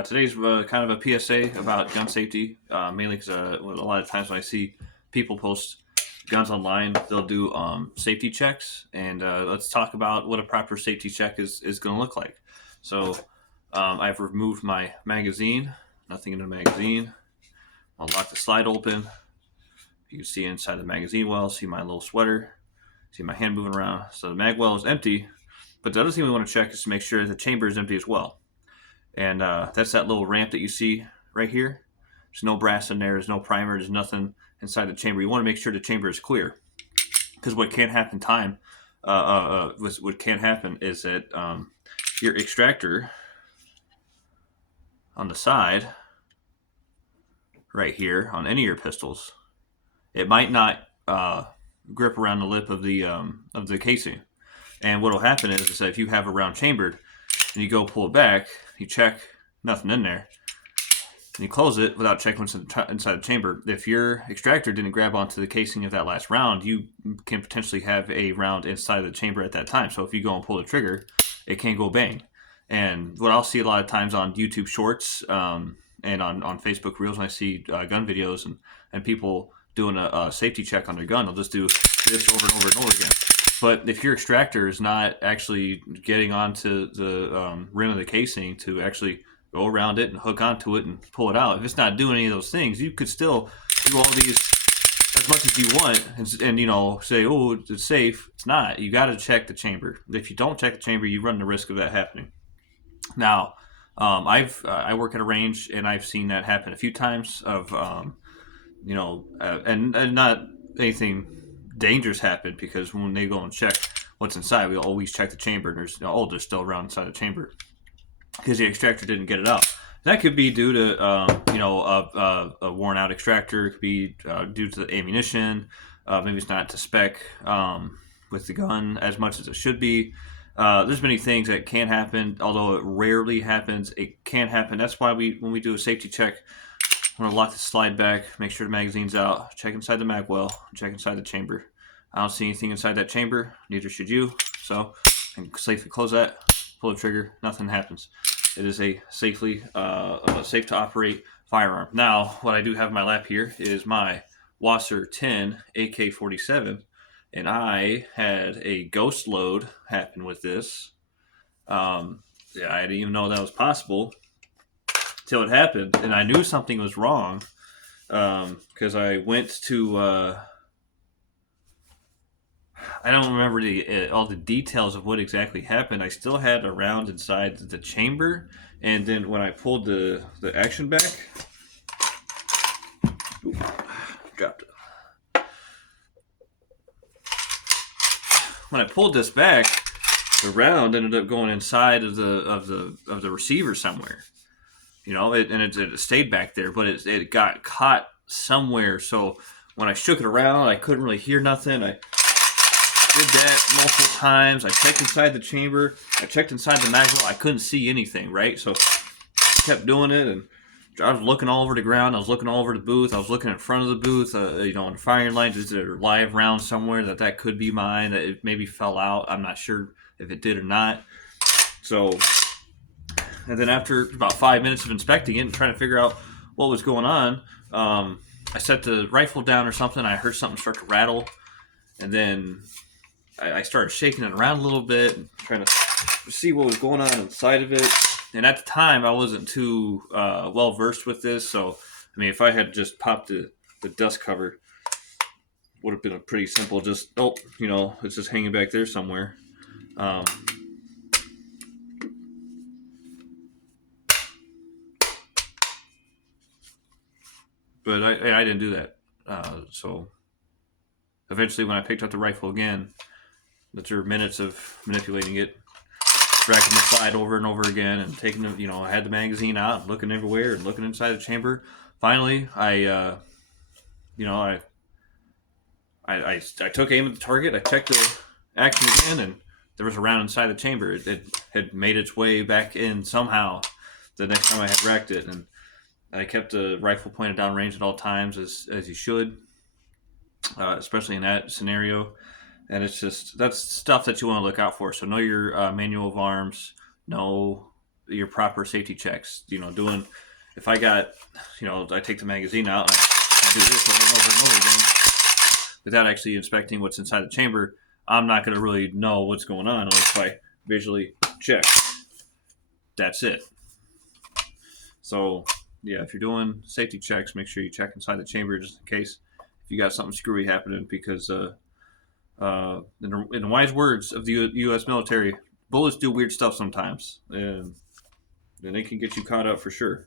Today's kind of a PSA about gun safety, mainly because a lot of times when I see people post guns online, they'll do safety checks, and let's talk about what a proper safety check is going to look like. So I've removed my magazine, nothing in the magazine. I'll lock the slide open. You can see inside the magazine well, see my little sweater, see my hand moving around. So the mag well is empty, but the other thing we want to check is to make sure the chamber is empty as well. And that's that little ramp that you see right here. There's no brass in there. There's no primer. There's nothing inside the chamber. You want to make sure the chamber is clear, because what can happen what can happen is that your extractor on the side, right here, on any of your pistols, it might not grip around the lip of the casing. And what will happen is that if you have a round chambered and you go pull it back, you check, nothing in there, and you close it without checking what's inside the chamber. If your extractor didn't grab onto the casing of that last round, you can potentially have a round inside of the chamber at that time. So if you go and pull the trigger, it can go bang. And what I'll see a lot of times on YouTube Shorts and on Facebook Reels, when I see gun videos and people doing a safety check on their gun, they'll just do this over and over and over again. But if your extractor is not actually getting onto the rim of the casing to actually go around it and hook onto it and pull it out, if it's not doing any of those things, you could still do all these as much as you want and say, oh, it's safe. It's not. You got to check the chamber. If you don't check the chamber, you run the risk of that happening. Now, I work at a range, and I've seen that happen a few times of and not anything dangerous happen, because when they go and check what's inside, we always check the chamber, and there's still around inside the chamber because the extractor didn't get it out. That could be due to a worn out extractor. It could be due to the ammunition. Maybe it's not to spec with the gun as much as it should be. There's many things that can happen, although it rarely happens. It can happen. That's why when we do a safety check, I'm going to lock the slide back, make sure the magazine's out, check inside the mag well, check inside the chamber. I don't see anything inside that chamber, neither should you. So I can safely close that, pull the trigger, nothing happens. It is a safe to operate firearm. Now, what I do have in my lap here is my Wasser 10 AK-47, and I had a ghost load happen with this. I didn't even know that was possible till it happened, and I knew something was wrong because I went to I don't remember all the details of what exactly happened. I still had a round inside the chamber, and then when I pulled the action back, dropped it. When I pulled this back, the round ended up going inside of the receiver somewhere. It stayed back there, but it got caught somewhere. So when I shook it around, I couldn't really hear nothing. I did that multiple times. I checked inside the chamber. I checked inside the mag well. I couldn't see anything, right? So I kept doing it, and I was looking all over the ground. I was looking all over the booth. I was looking in front of the booth, on the firing lines. Is there a live round somewhere that could be mine, that it maybe fell out? I'm not sure if it did or not. So, and then after about 5 minutes of inspecting it and trying to figure out what was going on, I set the rifle down or something. I heard something start to rattle, and then I started shaking it around a little bit, trying to see what was going on inside of it. And at the time, I wasn't too well versed with this, so if I had just popped the dust cover, would have been a pretty simple. It's just hanging back there somewhere. But I didn't do that. So eventually, when I picked up the rifle again, after minutes of manipulating it, dragging the slide over and over again, and taking I had the magazine out, looking everywhere, and looking inside the chamber. Finally, I took aim at the target. I checked the action again, and there was a round inside the chamber. It had made its way back in somehow the next time I had racked it, and I kept the rifle pointed down range at all times, as you should, especially in that scenario. And that's stuff that you want to look out for. So know your manual of arms, know your proper safety checks. Doing if I got, I take the magazine out and I do this over and over and over again without actually inspecting what's inside the chamber. I'm not going to really know what's going on unless I visually check. That's it. So, yeah, if you're doing safety checks, make sure you check inside the chamber just in case if you got something screwy happening. Because, in the wise words of the U.S. military, bullets do weird stuff sometimes, and they can get you caught up for sure.